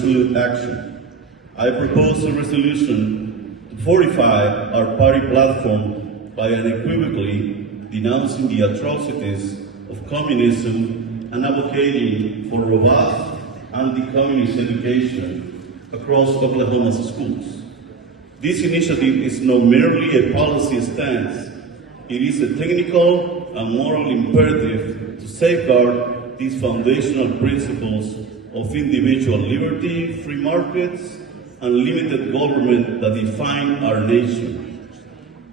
resolute action. I propose a resolution to fortify our party platform by unequivocally denouncing the atrocities of communism and advocating for robust anti-communist education across Oklahoma's schools. This initiative is not merely a policy stance, it is a technical and moral imperative to safeguard these foundational principles of individual liberty, free markets, and limited government that define our nation.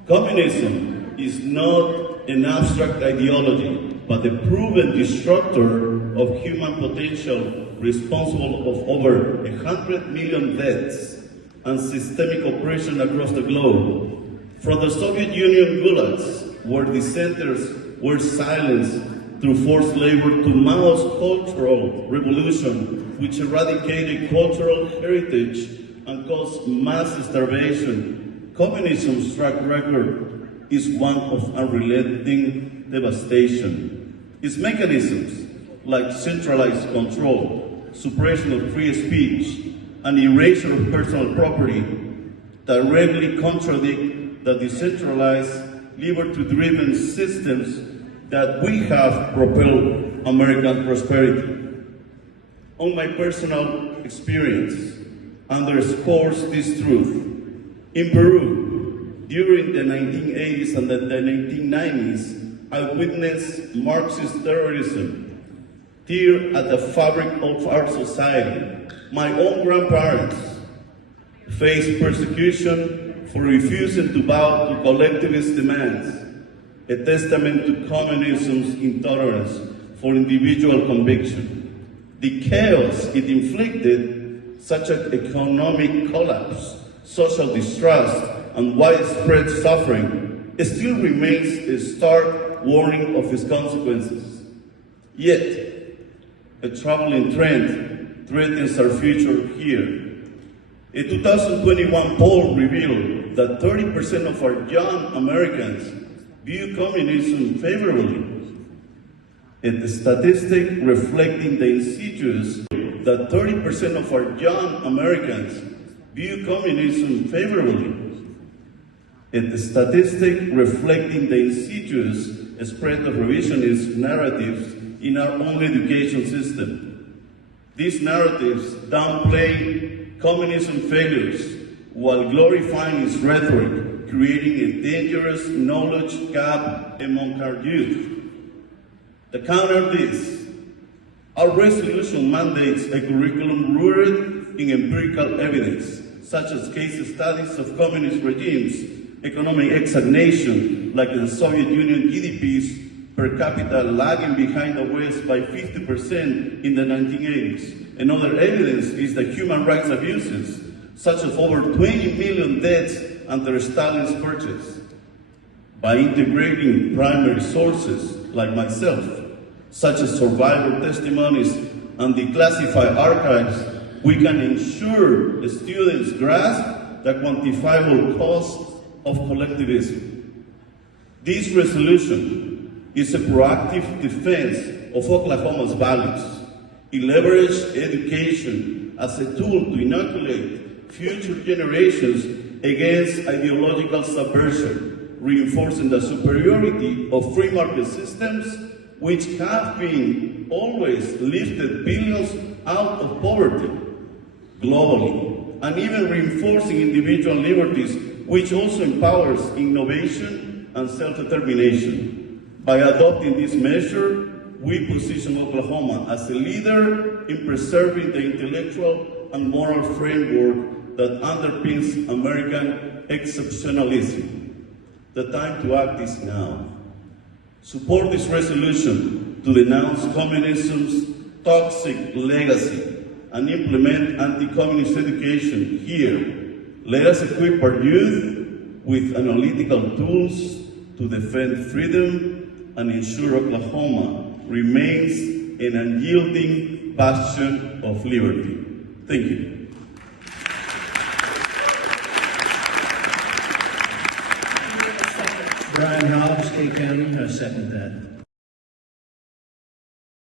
Communism is not an abstract ideology, but a proven destructor of human potential responsible of over 100 million deaths and systemic oppression across the globe. From the Soviet Union gulags, where dissenters were silenced through forced labor, to Mao's cultural revolution, which eradicated cultural heritage and caused mass starvation, communism's track record is one of unrelenting devastation. Its mechanisms, like centralized control, suppression of free speech, and erasure of personal property, directly contradict the decentralized, liberty-driven systems that we have propelled American prosperity. On my personal experience, underscores this truth. In Peru, during the 1980s and the 1990s, I witnessed Marxist terrorism tear at the fabric of our society. My own grandparents faced persecution for refusing to bow to collectivist demands, a testament to communism's intolerance for individual conviction. The chaos it inflicted, such as economic collapse, social distrust, and widespread suffering, still remains a stark warning of its consequences. Yet, a troubling trend threatens our future here. A 2021 poll revealed that 30% of our young Americans view communism favorably. A statistic reflecting the insidious that 30% of our young Americans view communism favorably. A statistic reflecting the insidious spread of revisionist narratives in our own education system. These narratives downplay communism failures while glorifying its rhetoric, creating a dangerous knowledge gap among our youth. To counter this, our resolution mandates a curriculum rooted in empirical evidence, such as case studies of communist regimes, economic stagnation, like the Soviet Union GDP's per capita lagging behind the West by 50% in the 1980s. Another evidence is the human rights abuses, such as over 20 million deaths under Stalin's purchase. By integrating primary sources, like myself, such as survivor testimonies and declassified archives, we can ensure the students grasp the quantifiable cost of collectivism. This resolution is a proactive defense of Oklahoma's values. It leverages education as a tool to inoculate future generations against ideological subversion, reinforcing the superiority of free market systems which have been always lifted billions out of poverty globally, and even reinforcing individual liberties, which also empowers innovation and self-determination. By adopting this measure, we position Oklahoma as a leader in preserving the intellectual and moral framework that underpins American exceptionalism. The time to act is now. Support this resolution to denounce communism's toxic legacy and implement anti-communist education here. Let us equip our youth with analytical tools to defend freedom and ensure Oklahoma remains an unyielding bastion of liberty. Thank you. Brian Hobbs, K County, I second that.